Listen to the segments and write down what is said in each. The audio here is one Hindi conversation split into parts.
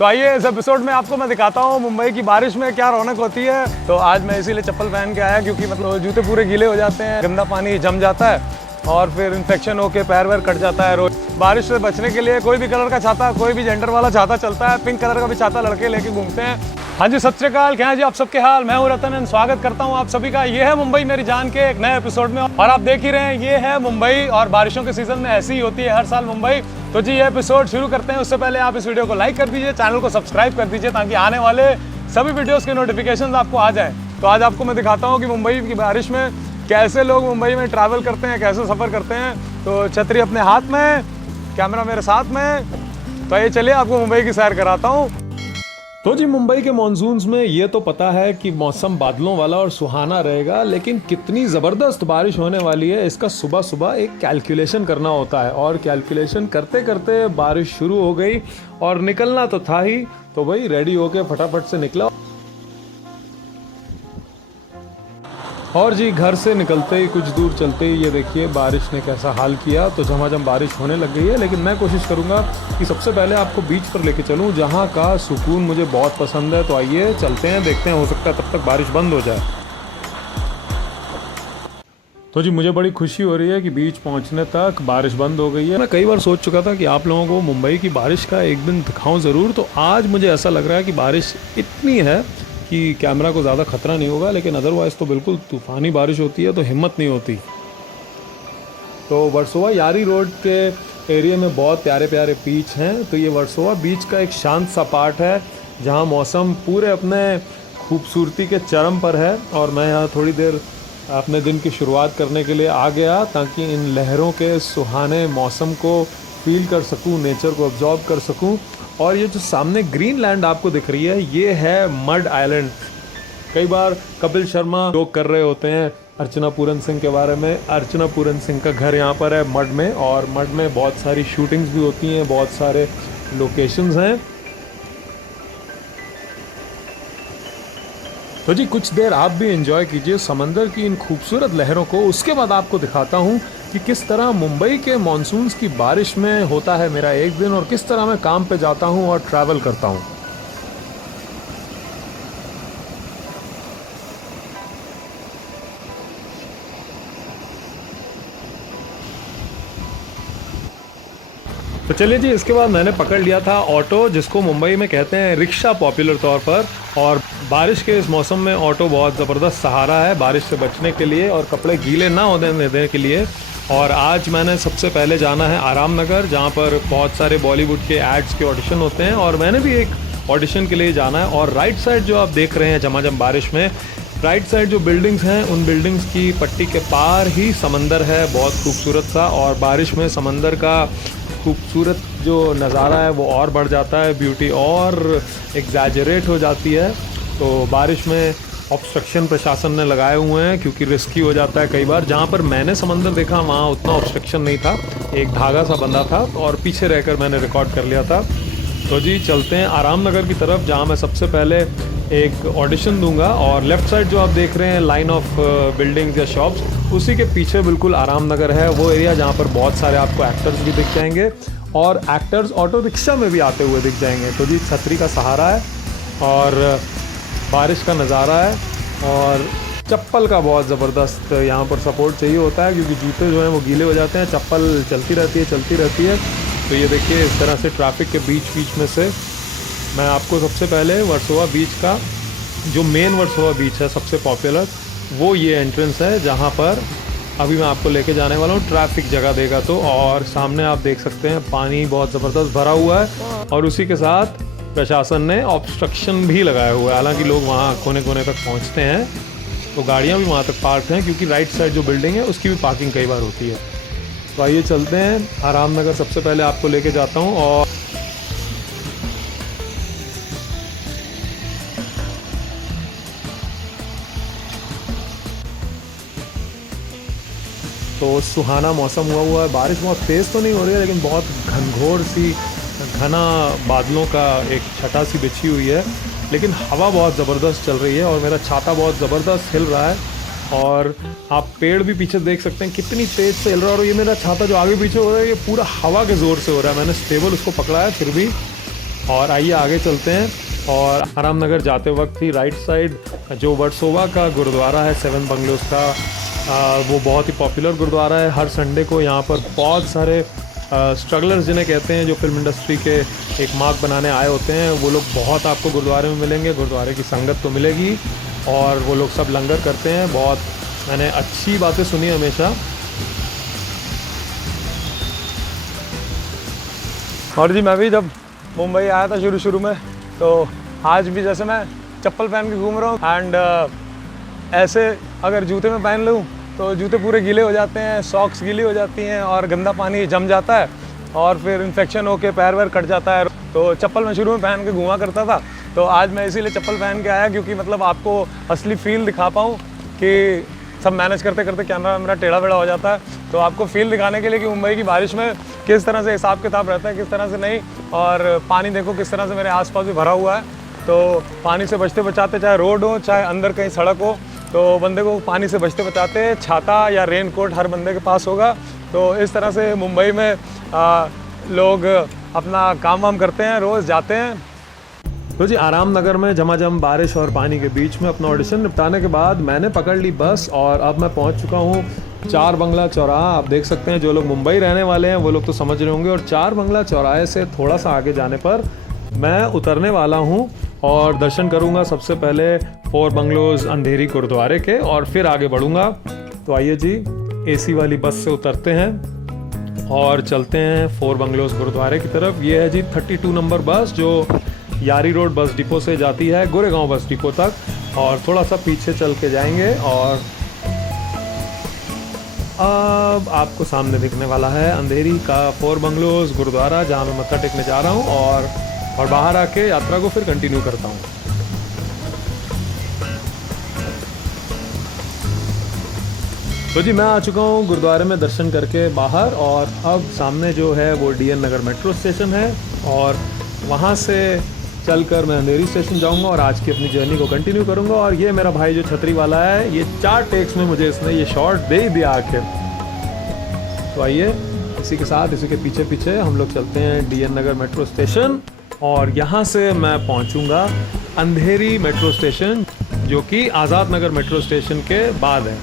तो आइए इस एपिसोड में आपको मैं दिखाता हूँ मुंबई की बारिश में क्या रौनक होती है। तो आज मैं इसीलिए चप्पल पहन के आया क्योंकि मतलब जूते पूरे गीले हो जाते हैं, गंदा पानी जम जाता है और फिर इन्फेक्शन होके पैर वैर कट जाता है। रोज बारिश से बचने के लिए कोई भी कलर का छाता, कोई भी जेंडर वाला छाता चलता है। पिंक कलर का भी छाता लड़के लेके घूमते हैं। हाँ जी, सत श्री अकाल, क्या है जी आप सबके हाल। मैं हूँ रतन, स्वागत करता हूँ आप सभी का। ये है मुंबई मेरी जान के एक नए एपिसोड में और आप देख ही रहे हैं ये है मुंबई। और बारिशों के सीजन में ऐसी ही होती है हर साल मुंबई। तो जी ये एपिसोड शुरू करते हैं। उससे पहले आप इस वीडियो को लाइक कर दीजिए, चैनल को सब्सक्राइब कर दीजिए ताकि आने वाले सभी वीडियोस के नोटिफिकेशन आपको आ जाए। तो आज आपको मैं दिखाता हूँ कि मुंबई की बारिश में कैसे लोग मुंबई में ट्रैवल करते हैं, कैसे सफ़र करते हैं। तो छतरी अपने हाथ में, कैमरा मेरे साथ में। तो ये चलिए आपको मुंबई की सैर कराता हूँ। तो जी मुंबई के मॉनसून्स में ये तो पता है कि मौसम बादलों वाला और सुहाना रहेगा, लेकिन कितनी ज़बरदस्त बारिश होने वाली है इसका सुबह सुबह एक कैलकुलेशन करना होता है। और कैलकुलेशन करते करते बारिश शुरू हो गई और निकलना तो था ही, तो भाई रेडी होके फटाफट से निकला। और जी घर से निकलते ही कुछ दूर चलते ही ये देखिए बारिश ने कैसा हाल किया। तो झमाझम बारिश होने लग गई है, लेकिन मैं कोशिश करूंगा कि सबसे पहले आपको बीच पर लेके चलूं जहां का सुकून मुझे बहुत पसंद है। तो आइए चलते हैं, देखते हैं, हो सकता है तब तक बारिश बंद हो जाए। तो जी मुझे बड़ी खुशी हो रही है कि बीच पहुंचने तक बारिश बंद हो गई है। मैं कई बार सोच चुका था कि आप लोगों को मुंबई की बारिश का एक दिन दिखाऊं ज़रूर। तो आज मुझे ऐसा लग रहा है कि बारिश इतनी है कि कैमरा को ज़्यादा खतरा नहीं होगा, लेकिन अदरवाइज़ तो बिल्कुल तूफ़ानी बारिश होती है तो हिम्मत नहीं होती। तो वर्सोवा यारी रोड के एरिया में बहुत प्यारे प्यारे बीच हैं। तो ये वर्सोवा बीच का एक शांत सा पार्ट है जहाँ मौसम पूरे अपने खूबसूरती के चरम पर है। और मैं यहाँ थोड़ी देर अपने दिन की शुरुआत करने के लिए आ गया ताकि इन लहरों के सुहाने मौसम को फील कर सकूँ, नेचर को ऑब्जॉर्व कर सकूँ। और ये जो सामने ग्रीन लैंड आपको दिख रही है ये है मड आइलैंड। कई बार कपिल शर्मा जोक कर रहे होते हैं अर्चना पूरन सिंह के बारे में। अर्चना पूरन सिंह का घर यहाँ पर है मड में, और मड में बहुत सारी शूटिंग्स भी होती हैं, बहुत सारे लोकेशंस हैं। तो जी कुछ देर आप भी एंजॉय कीजिए समंदर की इन खूबसूरत लहरों को। उसके बाद आपको दिखाता हूँ कि किस तरह मुंबई के मॉनसून्स की बारिश में होता है मेरा एक दिन, और किस तरह मैं काम पे जाता हूँ और ट्रैवल करता हूँ। तो चलिए जी, इसके बाद मैंने पकड़ लिया था ऑटो, जिसको मुंबई में कहते हैं रिक्शा पॉपुलर तौर पर। और बारिश के इस मौसम में ऑटो बहुत ज़बरदस्त सहारा है बारिश से बचने के लिए और कपड़े गीले ना होने देने के लिए। और आज मैंने सबसे पहले जाना है आराम नगर, जहाँ पर बहुत सारे बॉलीवुड के एड्स के ऑडिशन होते हैं, और मैंने भी एक ऑडिशन के लिए जाना है। और राइट साइड जो आप देख रहे हैं झमाझम बारिश में, राइट साइड जो बिल्डिंग्स हैं उन बिल्डिंग्स की पट्टी के पार ही समंदर है, बहुत खूबसूरत सा। और बारिश में समंदर का खूबसूरत जो नज़ारा है वो और बढ़ जाता है, ब्यूटी और एग्जैजरेट हो जाती है। तो बारिश में ऑब्स्ट्रक्शन प्रशासन ने लगाए हुए हैं क्योंकि रिस्की हो जाता है कई बार। जहाँ पर मैंने समंदर देखा वहाँ उतना ऑब्स्ट्रक्शन नहीं था, एक धागा सा बंधा था और पीछे रहकर मैंने रिकॉर्ड कर लिया था। तो जी चलते हैं आराम नगर की तरफ, जहाँ मैं सबसे पहले एक ऑडिशन दूंगा। और लेफ़्ट साइड जो आप देख रहे हैं लाइन ऑफ बिल्डिंग्स या शॉप्स, उसी के पीछे बिल्कुल आराम नगर है, वो एरिया जहाँ पर बहुत सारे आपको एक्टर्स भी दिख जाएंगे और एक्टर्स ऑटो रिक्शा में भी आते हुए दिख जाएंगे। तो जी छतरी का सहारा है और बारिश का नज़ारा है, और चप्पल का बहुत ज़बरदस्त यहाँ पर सपोर्ट चाहिए होता है क्योंकि जूते जो हैं वो गीले हो जाते हैं, चप्पल चलती रहती है। तो ये देखिए इस तरह से ट्रैफिक के बीच में से मैं आपको सबसे पहले वर्सोवा बीच का जो मेन वर्सोवा बीच है सबसे पॉपुलर, वो ये एंट्रेंस है जहाँ पर अभी मैं आपको लेके जाने वाला हूँ। ट्रैफिक जगह देगा तो, और सामने आप देख सकते हैं पानी बहुत ज़बरदस्त भरा हुआ है और उसी के साथ प्रशासन ने ऑब्स्ट्रक्शन भी लगाया हुआ है। हालांकि लोग वहाँ कोने कोने तक पहुँचते हैं, तो गाड़ियाँ भी वहाँ तक पार्क हैं क्योंकि राइट साइड जो बिल्डिंग है उसकी भी पार्किंग कई बार होती है। तो आइए चलते हैं आराम नगर, सबसे पहले आपको लेके जाता हूँ। और तो सुहाना मौसम हुआ है, बारिश बहुत तेज़ तो नहीं हो रही है लेकिन बहुत घनघोर सी घना बादलों का एक छटा सी बिछी हुई है, लेकिन हवा बहुत ज़बरदस्त चल रही है और मेरा छाता बहुत ज़बरदस्त हिल रहा है। और आप पेड़ भी पीछे देख सकते हैं कितनी तेज़ से हिल रहा है। और ये मेरा छाता जो आगे पीछे हो रहा है ये पूरा हवा के ज़ोर से हो रहा है। मैंने स्टेबल उसको पकड़ा है फिर भी और आइए आगे चलते हैं। और आराम नगर जाते वक्त ही राइट साइड जो वर्सोवा का गुरुद्वारा है 7 बंगलोज का, वो बहुत ही पॉपुलर गुरुद्वारा है। हर संडे को यहाँ पर बहुत सारे स्ट्रगलर्स जिन्हें कहते हैं, जो फिल्म इंडस्ट्री के एक मार्क बनाने आए होते हैं, वो लोग बहुत आपको गुरुद्वारे में मिलेंगे। गुरुद्वारे की संगत तो मिलेगी और वो लोग सब लंगर करते हैं। बहुत मैंने अच्छी बातें सुनी हमेशा। और जी मैं भी जब मुंबई आया था शुरू में, तो आज भी जैसे मैं चप्पल पहन के घूम रहा हूँ एंड ऐसे अगर जूते में पहन लूँ तो जूते पूरे गीले हो जाते हैं, सॉक्स गीली हो जाती हैं और गंदा पानी जम जाता है और फिर इन्फेक्शन होके पैर वैर कट जाता है। तो चप्पल मैं शुरू में पहन के घूमा करता था, तो आज मैं इसीलिए चप्पल पहन के आया क्योंकि मतलब आपको असली फील दिखा पाऊँ कि सब मैनेज करते करते कैमरा मेरा टेढ़ा बेढ़ा हो जाता है, तो आपको फील दिखाने के लिए कि मुंबई की बारिश में किस तरह से हिसाब किताब रहता है, किस तरह से नहीं। और पानी देखो किस तरह से मेरे आसपास भी भरा हुआ है, तो पानी से बचते बचाते, चाहे रोड हो चाहे अंदर कहीं सड़क हो, तो बंदे को पानी से बचते बचाते छाता या रेन कोट हर बंदे के पास होगा। तो इस तरह से मुंबई में लोग अपना काम वाम करते हैं, रोज़ जाते हैं। तो जी आराम नगर में झमाझम बारिश और पानी के बीच में अपना ऑडिशन निपटाने के बाद मैंने पकड़ ली बस और अब मैं पहुंच चुका हूं 4 बंगला चौराहा। आप देख सकते हैं, जो लोग मुंबई रहने वाले हैं वो लोग तो समझ रहे होंगे। और 4 बंगला चौराहे से थोड़ा सा आगे जाने पर मैं उतरने वाला हूं और दर्शन करूंगा सबसे पहले 4 बंगलोज अंधेरी गुरुद्वारे के और फिर आगे बढ़ूंगा। तो आइए जी AC वाली बस से उतरते हैं और चलते हैं 4 बंगलोज गुरुद्वारे की तरफ। ये है जी 32 नंबर बस, जो यारी रोड बस डिपो से जाती है गोरेगांव बस डिपो तक। और थोड़ा सा पीछे चल के जाएंगे और अब आपको सामने दिखने वाला है अंधेरी का 4 बंगलोज गुरुद्वारा, जहाँ मैं मत्था टेकने जा रहा हूँ और बाहर आके यात्रा को फिर कंटिन्यू करता हूँ। तो जी मैं आ चुका हूँ गुरुद्वारे में दर्शन करके बाहर, और अब सामने जो है वो DN नगर मेट्रो स्टेशन है और वहाँ से चलकर मैं अंधेरी स्टेशन जाऊंगा और आज की अपनी जर्नी को कंटिन्यू करूंगा। और ये मेरा भाई जो छतरी वाला है, ये 4 टेक्स में मुझे इसने ये शॉट दे ही दिया आखिर। तो आइए इसी के साथ इसी के पीछे पीछे हम लोग चलते हैं DN नगर मेट्रो स्टेशन और यहाँ से मैं पहुँचूँगा अंधेरी मेट्रो स्टेशन, जो कि आज़ाद नगर मेट्रो स्टेशन के बाद है।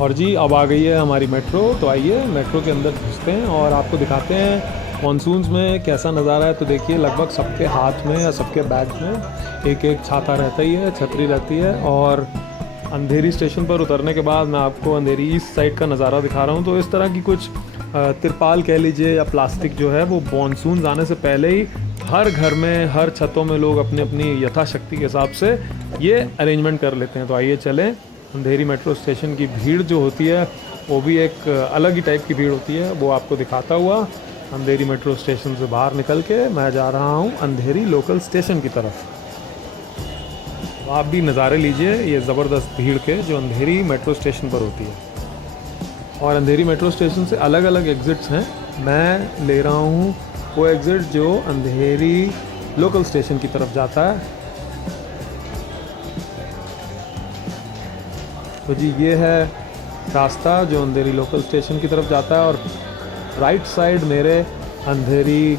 और जी अब आ गई है हमारी मेट्रो, तो आइए मेट्रो के अंदर घुसते हैं और आपको दिखाते हैं मॉनसून्स में कैसा नज़ारा है। तो देखिए लगभग सबके हाथ में या सबके बैग में एक एक छाता रहता ही है, छतरी रहती है। और अंधेरी स्टेशन पर उतरने के बाद मैं आपको अंधेरी ईस्ट साइड का नज़ारा दिखा रहा हूँ। तो इस तरह की कुछ तिरपाल कह लीजिए या प्लास्टिक जो है वो मॉनसून आने से पहले ही हर घर में, हर छतों में लोग अपनी अपनी यथाशक्ति के हिसाब से ये अरेंजमेंट कर लेते हैं। तो आइए चलें। अंधेरी मेट्रो स्टेशन की भीड़ जो होती है वो भी एक अलग ही टाइप की भीड़ होती है, वो आपको दिखाता हुआ अंधेरी मेट्रो स्टेशन से बाहर निकल के मैं जा रहा हूँ अंधेरी लोकल स्टेशन की तरफ। तो आप भी नज़ारे लीजिए ये ज़बरदस्त भीड़ के जो अंधेरी मेट्रो स्टेशन पर होती है। और अंधेरी मेट्रो स्टेशन से अलग अलग एग्ज़िट्स हैं, मैं ले रहा हूँ वो एग्ज़िट जो अंधेरी लोकल स्टेशन की तरफ जाता है। तो जी ये है रास्ता जो अंधेरी लोकल स्टेशन की तरफ जाता है और राइट साइड मेरे अंधेरी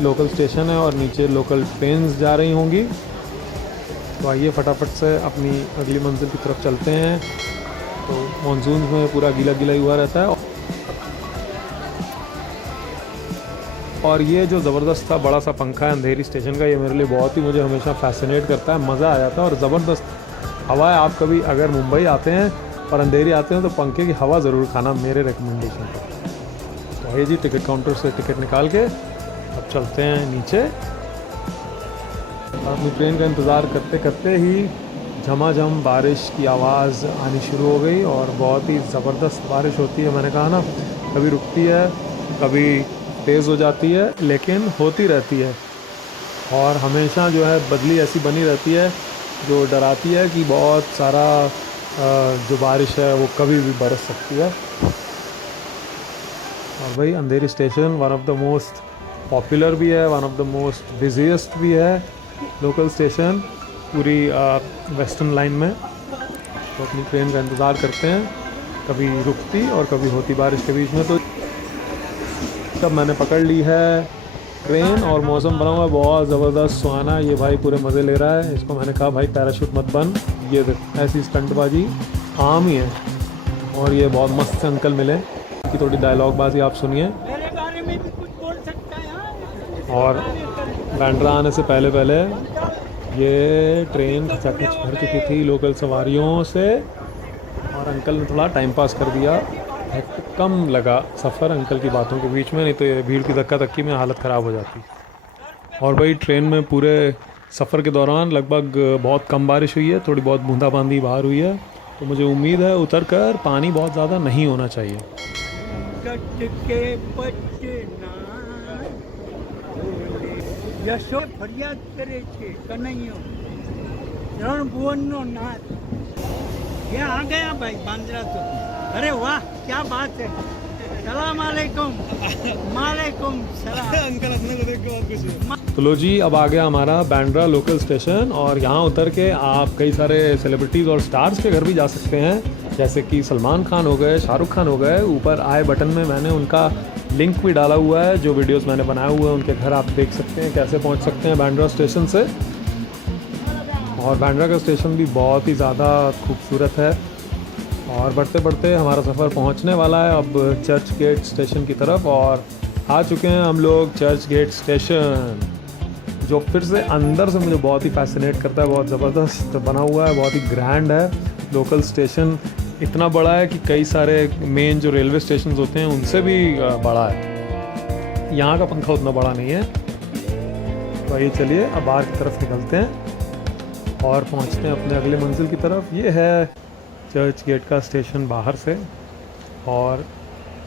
लोकल स्टेशन है और नीचे लोकल ट्रेन्स जा रही होंगी। तो आइए फटाफट से अपनी अगली मंजिल की तरफ चलते हैं। तो मॉनसून में पूरा गीला गीला ही हुआ रहता है और ये जो ज़बरदस्त सा बड़ा सा पंखा है अंधेरी स्टेशन का, ये मेरे लिए बहुत ही मुझे हमेशा फैसिनेट करता है, मज़ा आ जाता है और ज़बरदस्त हवा है। आप कभी अगर मुंबई आते हैं और अंधेरी आते हैं तो पंखे की हवा ज़रूर खाना, मेरे रिकमेंडेशन है। तो आइए जी टिकट काउंटर से टिकट निकाल के अब चलते हैं नीचे। अपनी ट्रेन का इंतज़ार करते करते ही झमाझम बारिश की आवाज़ आनी शुरू हो गई और बहुत ही ज़बरदस्त बारिश होती है। मैंने कहा ना, कभी रुकती है कभी तेज़ हो जाती है, लेकिन होती रहती है और हमेशा जो है बदली ऐसी बनी रहती है जो डराती है कि बहुत सारा जो बारिश है वो कभी भी बरस सकती है। और भाई Andheri station one of the most popular भी है, one of the most busiest भी है लोकल स्टेशन पूरी वेस्टर्न लाइन में। तो अपनी ट्रेन का इंतज़ार करते हैं, कभी रुकती और कभी होती बारिश के बीच में। तो तब मैंने पकड़ ली है ट्रेन और मौसम बना हुआ है बहुत ज़बरदस्त सुहाना। ये भाई पूरे मज़े ले रहा है। इसको मैंने कहा भाई पैराशूट मत बन, ये देख ऐसी स्टंटबाजी आम ही है। और ये बहुत मस्त से अंकल मिले कि थोड़ी डायलॉग बाजी आप सुनिए। मेरे बारे में भी कुछ बोल सकता है। और बैंड्रा आने से पहले पहले ये ट्रेन खचाखच भर चुकी थी लोकल सवारियों से, और अंकल ने थोड़ा टाइम पास कर दिया। कम लगा सफ़र अंकल की बातों के बीच में, नहीं तो ये भीड़ की धक्का धक्की में हालत ख़राब हो जाती। और भाई ट्रेन में पूरे सफ़र के दौरान लगभग बहुत कम बारिश हुई है, थोड़ी बहुत बूंदाबांदी बाहर हुई है, तो मुझे उम्मीद है उतर कर पानी बहुत ज़्यादा नहीं होना चाहिए। यशो फरियाद करे छे कन्हैया रण भुवन नो नाथ। ये आ गया भाई बांद्रा तो। अरे वाह क्या बात है। सलाम अलैकुम। मालेकुम सलाम। अंकल अपने को देख के बहुत खुश है। तो लो जी, अब आ गया हमारा बैंड्रा लोकल स्टेशन, और यहाँ उतर के आप कई सारे सेलिब्रिटीज़ और स्टार्स के घर भी जा सकते हैं, जैसे कि सलमान खान हो गए, शाहरुख खान हो गए। ऊपर आई बटन में मैंने उनका लिंक भी डाला हुआ है, जो वीडियोस मैंने बनाए हुए हैं उनके घर आप देख सकते हैं कैसे पहुंच सकते हैं बैंड्रा स्टेशन से। और बैंड्रा का स्टेशन भी बहुत ही ज़्यादा खूबसूरत है। और बढ़ते बढ़ते हमारा सफ़र पहुंचने वाला है अब चर्च गेट स्टेशन की तरफ, और आ चुके हैं हम लोग चर्च गेट स्टेशन, जो फिर से अंदर से मुझे बहुत ही फैसिनेट करता है। बहुत ज़बरदस्त बना हुआ है, बहुत ही ग्रैंड है। लोकल स्टेशन इतना बड़ा है कि कई सारे मेन जो रेलवे स्टेशन होते हैं उनसे भी बड़ा है। यहाँ का पंखा उतना बड़ा नहीं है। तो आइए चलिए अब बाहर की तरफ निकलते हैं और पहुँचते हैं अपने अगले मंजिल की तरफ। ये है चर्च गेट का स्टेशन बाहर से, और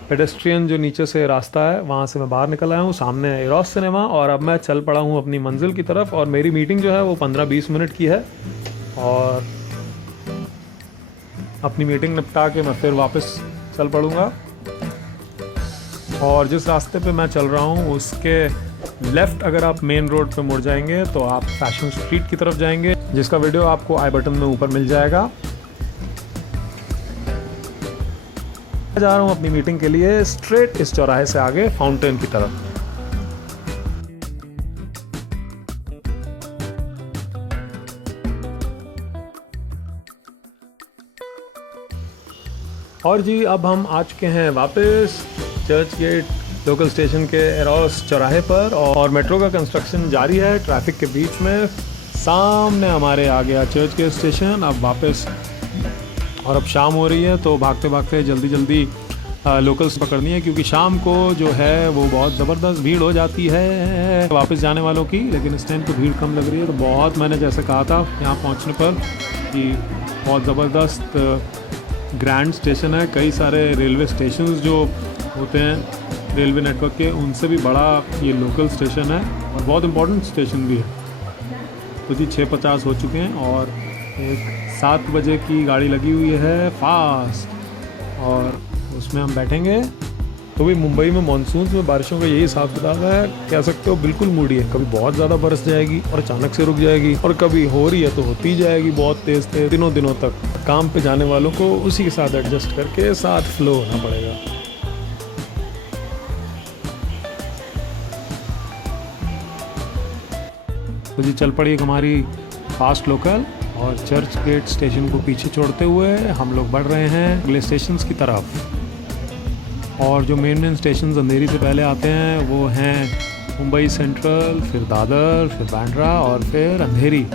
पेडेस्ट्रियन जो नीचे से रास्ता है वहाँ से मैं बाहर निकल आया हूँ। सामने है एरोस सिनेमा, और अब मैं चल पड़ा हूँ अपनी मंजिल की तरफ। और मेरी मीटिंग जो है वो 15-20 मिनट की है, और अपनी मीटिंग निपटा के मैं फिर वापस चल पड़ूँगा। और जिस रास्ते पे मैं चल रहा हूँ उसके लेफ़्ट अगर आप मेन रोड पे मुड़ जाएंगे तो आप फैशन स्ट्रीट की तरफ जाएंगे, जिसका वीडियो आपको आई बटन में ऊपर मिल जाएगा। मैं जा रहा हूँ अपनी मीटिंग के लिए स्ट्रेट इस चौराहे से आगे फाउंटेन की तरफ। और जी अब हम आ चुके हैं वापस चर्च गेट लोकल स्टेशन के एरोस चौराहे पर, और मेट्रो का कंस्ट्रक्शन जारी है ट्रैफिक के बीच में। सामने हमारे आ गया चर्च गेट स्टेशन अब वापस। और अब शाम हो रही है तो भागते भागते जल्दी जल्दी लोकल्स पकड़नी है, क्योंकि शाम को जो है वो बहुत ज़बरदस्त भीड़ हो जाती है वापस जाने वालों की। लेकिन इस टाइम तो भीड़ कम लग रही है, तो बहुत मैंने जैसे कहा था यहाँ पहुँचने पर कि बहुत ज़बरदस्त ग्रैंड स्टेशन है। कई सारे रेलवे स्टेशंस जो होते हैं रेलवे नेटवर्क के, उनसे भी बड़ा ये लोकल स्टेशन है, और बहुत इम्पोर्टेंट स्टेशन भी है। तो जी 6:50 हो चुके हैं, और एक 7 बजे की गाड़ी लगी हुई है फास्ट, और उसमें हम बैठेंगे। तो भी मुंबई में मानसून में बारिशों का यही हिसाब किताब है, कह सकते हो बिल्कुल मूडी है। कभी बहुत ज़्यादा बरस जाएगी और अचानक से रुक जाएगी, और कभी हो रही है तो होती जाएगी बहुत तेज़ तेज़ दिनों दिनों तक। काम पे जाने वालों को उसी के साथ एडजस्ट करके साथ फ्लो होना पड़ेगा। तो जी चल पड़ी हमारी फास्ट लोकल, और चर्च गेट स्टेशन को पीछे छोड़ते हुए हम लोग बढ़ रहे हैं अगले स्टेशन की तरफ। और जो मेन स्टेशन अंधेरी से पहले आते हैं वो हैं मुंबई सेंट्रल, फिर दादर, फिर बांद्रा और फिर अंधेरी।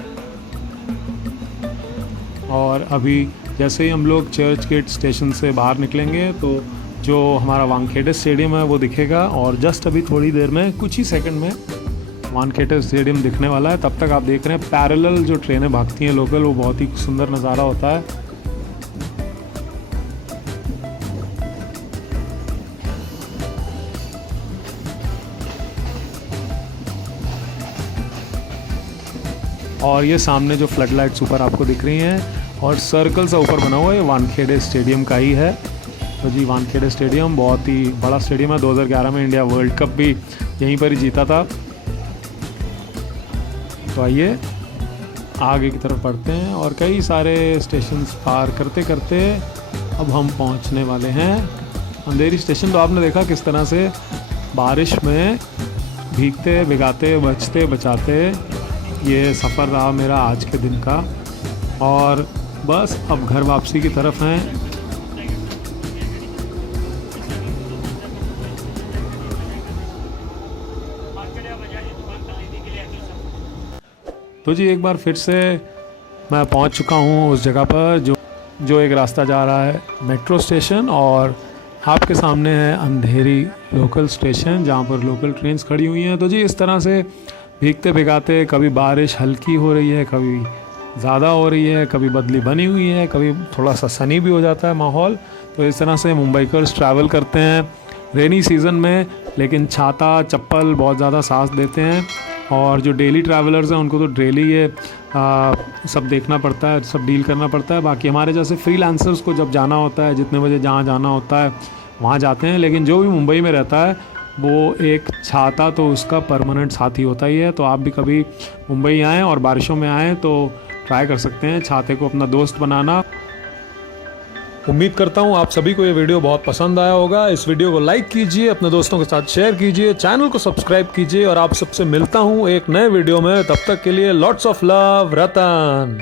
और अभी जैसे ही हम लोग चर्च गेट स्टेशन से बाहर निकलेंगे तो जो हमारा वानखेड़े स्टेडियम है वो दिखेगा, और जस्ट अभी थोड़ी देर में कुछ ही सेकंड में वानखेड़े स्टेडियम दिखने वाला है। तब तक आप देख रहे हैं पैरेलल जो ट्रेनें भागती हैं लोकल, वो बहुत ही सुंदर नज़ारा होता है। और ये सामने जो फ्लड लाइट्स ऊपर आपको दिख रही हैं और सर्कल सा ऊपर बना हुआ है, ये वानखेड़े स्टेडियम का ही है। तो जी वानखेड़े स्टेडियम बहुत ही बड़ा स्टेडियम है। 2011 में इंडिया वर्ल्ड कप भी यहीं पर ही जीता था। तो आइए आगे की तरफ बढ़ते हैं, और कई सारे स्टेशंस पार करते करते अब हम पहुंचने वाले हैं अंधेरी स्टेशन। तो आपने देखा किस तरह से बारिश में भीगते भिगाते बचते बचाते ये सफ़र रहा मेरा आज के दिन का, और बस अब घर वापसी की तरफ हैं। तो जी एक बार फिर से मैं पहुंच चुका हूं उस जगह पर जो एक रास्ता जा रहा है मेट्रो स्टेशन, और आपके सामने है अंधेरी लोकल स्टेशन जहां पर लोकल ट्रेन्स खड़ी हुई हैं। तो जी इस तरह से भीगते भिगाते, कभी बारिश हल्की हो रही है, कभी ज़्यादा हो रही है, कभी बदली बनी हुई है, कभी थोड़ा सा सनी भी हो जाता है माहौल। तो इस तरह से मुंबईकर्स ट्रैवल करते हैं रेनी सीज़न में, लेकिन छाता चप्पल बहुत ज़्यादा साथ देते हैं। और जो डेली ट्रैवलर्स हैं उनको तो डेली ये सब देखना पड़ता है, सब डील करना पड़ता है। बाकी हमारे जैसे फ्रीलांसर्स को जब जाना होता है, जितने बजे जहाँ जाना होता है वहाँ जाते हैं। लेकिन जो भी मुंबई में रहता है वो एक छाता तो उसका परमानेंट साथी होता ही है। तो आप भी कभी मुंबई आएँ और बारिशों में आएँ तो ट्राई कर सकते हैं छाते को अपना दोस्त बनाना। उम्मीद करता हूँ आप सभी को ये वीडियो बहुत पसंद आया होगा। इस वीडियो को लाइक कीजिए, अपने दोस्तों के साथ शेयर कीजिए, चैनल को सब्सक्राइब कीजिए, और आप सबसे मिलता हूँ एक नए वीडियो में। तब तक के लिए लॉट्स ऑफ लव, रतन।